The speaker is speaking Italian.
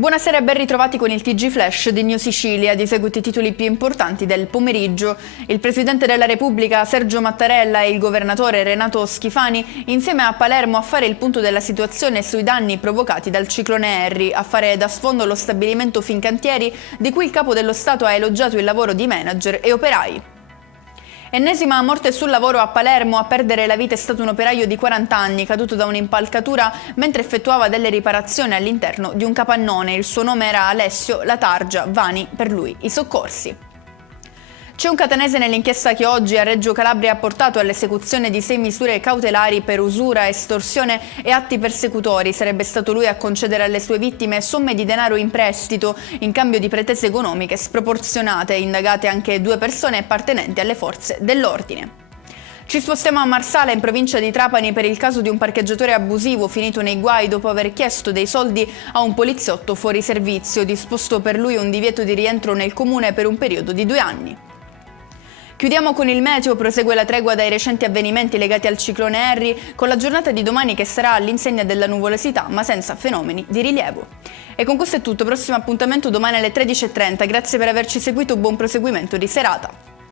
Buonasera e ben ritrovati con il TG Flash di New Sicilia. Di seguito i titoli più importanti del pomeriggio. Il Presidente della Repubblica Sergio Mattarella e il Governatore Renato Schifani insieme a Palermo a fare il punto della situazione sui danni provocati dal ciclone Harry, a fare da sfondo lo stabilimento Fincantieri di cui il Capo dello Stato ha elogiato il lavoro di manager e operai. Ennesima morte sul lavoro a Palermo. A perdere la vita è stato un operaio di 40 anni caduto da un'impalcatura mentre effettuava delle riparazioni all'interno di un capannone. Il suo nome era Alessio Latargia, vani per lui i soccorsi. C'è un catanese nell'inchiesta che oggi a Reggio Calabria ha portato all'esecuzione di 6 misure cautelari per usura, estorsione e atti persecutori. Sarebbe stato lui a concedere alle sue vittime somme di denaro in prestito in cambio di pretese economiche sproporzionate. Indagate anche 2 persone appartenenti alle forze dell'ordine. Ci spostiamo a Marsala, in provincia di Trapani, per il caso di un parcheggiatore abusivo finito nei guai dopo aver chiesto dei soldi a un poliziotto fuori servizio, disposto per lui un divieto di rientro nel comune per un periodo di 2 anni. Chiudiamo con il meteo. Prosegue la tregua dai recenti avvenimenti legati al ciclone Harry, con la giornata di domani che sarà all'insegna della nuvolosità ma senza fenomeni di rilievo. E con questo è tutto, prossimo appuntamento domani alle 13:30. Grazie per averci seguito, buon proseguimento di serata.